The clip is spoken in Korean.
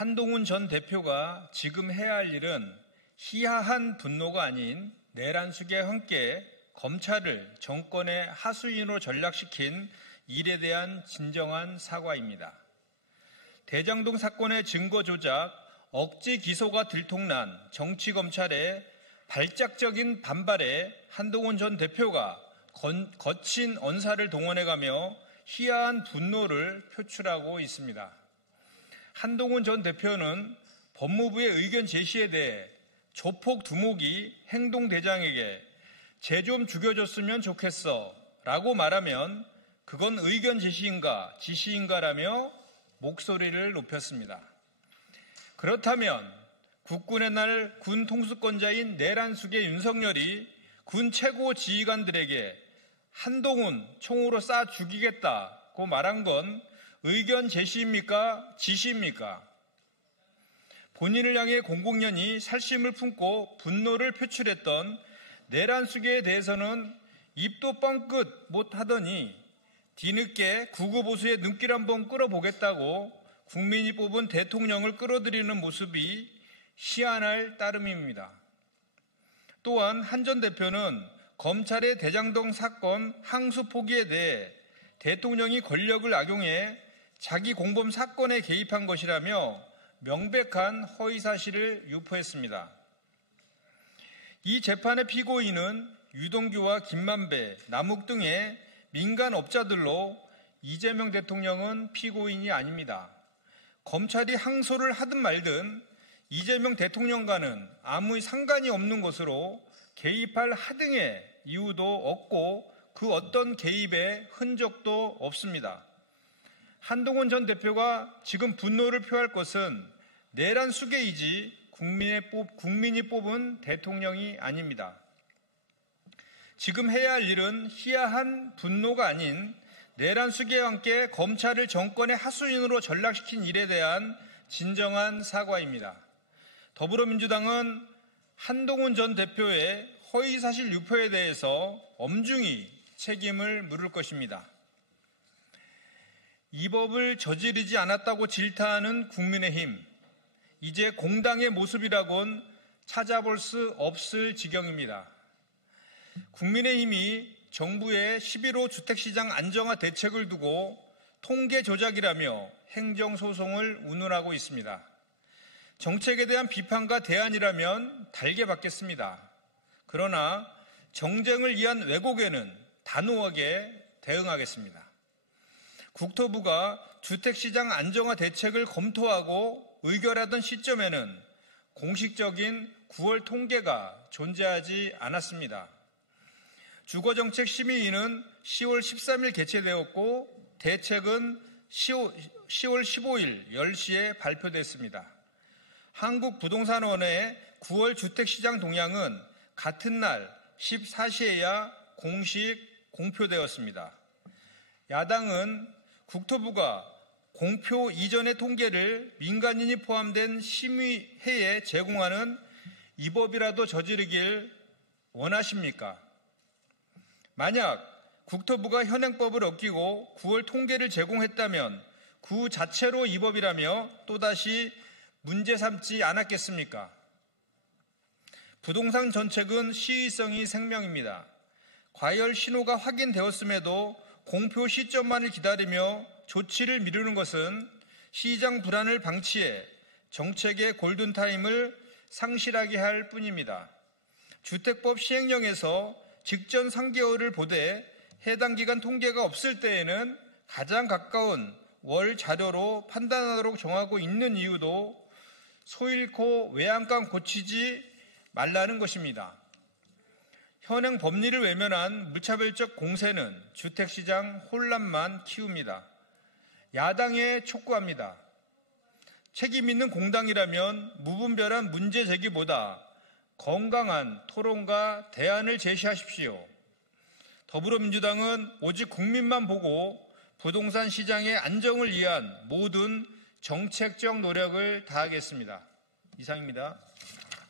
한동훈 전 대표가 지금 해야 할 일은 희화한 분노가 아닌 내란숙에 함께 검찰을 정권의 하수인으로 전락시킨 일에 대한 진정한 사과입니다. 대장동 사건의 증거 조작, 억지 기소가 들통난 정치검찰의 발작적인 반발에 한동훈 전 대표가 거친 언사를 동원해가며 희화한 분노를 표출하고 있습니다. 한동훈 전 대표는 법무부의 의견 제시에 대해 조폭 두목이 행동대장에게 쟤 좀 죽여줬으면 좋겠어 라고 말하면 그건 의견 제시인가 지시인가라며 목소리를 높였습니다. 그렇다면 국군의 날 군 통수권자인 내란숙의 윤석열이 군 최고 지휘관들에게 한동훈 총으로 쏴 죽이겠다고 말한 건 의견 제시입니까? 지시입니까? 본인을 향해 공공연히 살심을 품고 분노를 표출했던 내란숙에 대해서는 입도 뻥끗 못하더니 뒤늦게 구구보수의 눈길 한번 끌어보겠다고 국민이 뽑은 대통령을 끌어들이는 모습이 희한할 따름입니다. 또한 한 전 대표는 검찰의 대장동 사건 항소 포기에 대해 대통령이 권력을 악용해 자기 공범 사건에 개입한 것이라며 명백한 허위사실을 유포했습니다. 이 재판의 피고인은 유동규와 김만배, 남욱 등의 민간업자들로 이재명 대통령은 피고인이 아닙니다. 검찰이 항소를 하든 말든 이재명 대통령과는 아무 상관이 없는 것으로 개입할 하등의 이유도 없고 그 어떤 개입의 흔적도 없습니다. 한동훈 전 대표가 지금 분노를 표할 것은 내란 수계이지 국민이 뽑은 대통령이 아닙니다. 지금 해야 할 일은 희화한 분노가 아닌 내란 수계와 함께 검찰을 정권의 하수인으로 전락시킨 일에 대한 진정한 사과입니다. 더불어민주당은 한동훈 전 대표의 허위사실 유포에 대해서 엄중히 책임을 물을 것입니다. 이 법을 저지르지 않았다고 질타하는 국민의힘, 이제 공당의 모습이라곤 찾아볼 수 없을 지경입니다. 국민의힘이 정부의 11호 주택시장 안정화 대책을 두고 통계 조작이라며 행정소송을 운운하고 있습니다. 정책에 대한 비판과 대안이라면 달게 받겠습니다. 그러나 정쟁을 위한 왜곡에는 단호하게 대응하겠습니다. 국토부가 주택시장 안정화 대책을 검토하고 의결하던 시점에는 공식적인 9월 통계가 존재하지 않았습니다. 주거정책심의위는 10월 13일 개최되었고 대책은 10월 15일 10시에 발표됐습니다. 한국부동산원의 9월 주택시장 동향은 같은 날 14시에야 공식 공표되었습니다. 야당은 국토부가 공표 이전의 통계를 민간인이 포함된 심의회에 제공하는 이 법이라도 저지르길 원하십니까? 만약 국토부가 현행법을 어기고 9월 통계를 제공했다면 그 자체로 이 법이라며 또다시 문제 삼지 않았겠습니까? 부동산 정책은 시의성이 생명입니다. 과열 신호가 확인되었음에도 공표 시점만을 기다리며 조치를 미루는 것은 시장 불안을 방치해 정책의 골든타임을 상실하게 할 뿐입니다. 주택법 시행령에서 직전 3개월을 보되 해당 기간 통계가 없을 때에는 가장 가까운 월 자료로 판단하도록 정하고 있는 이유도 소 잃고 외양간 고치지 말라는 것입니다. 현행 법리를 외면한 무차별적 공세는 주택시장 혼란만 키웁니다. 야당에 촉구합니다. 책임 있는 공당이라면 무분별한 문제 제기보다 건강한 토론과 대안을 제시하십시오. 더불어민주당은 오직 국민만 보고 부동산 시장의 안정을 위한 모든 정책적 노력을 다하겠습니다. 이상입니다.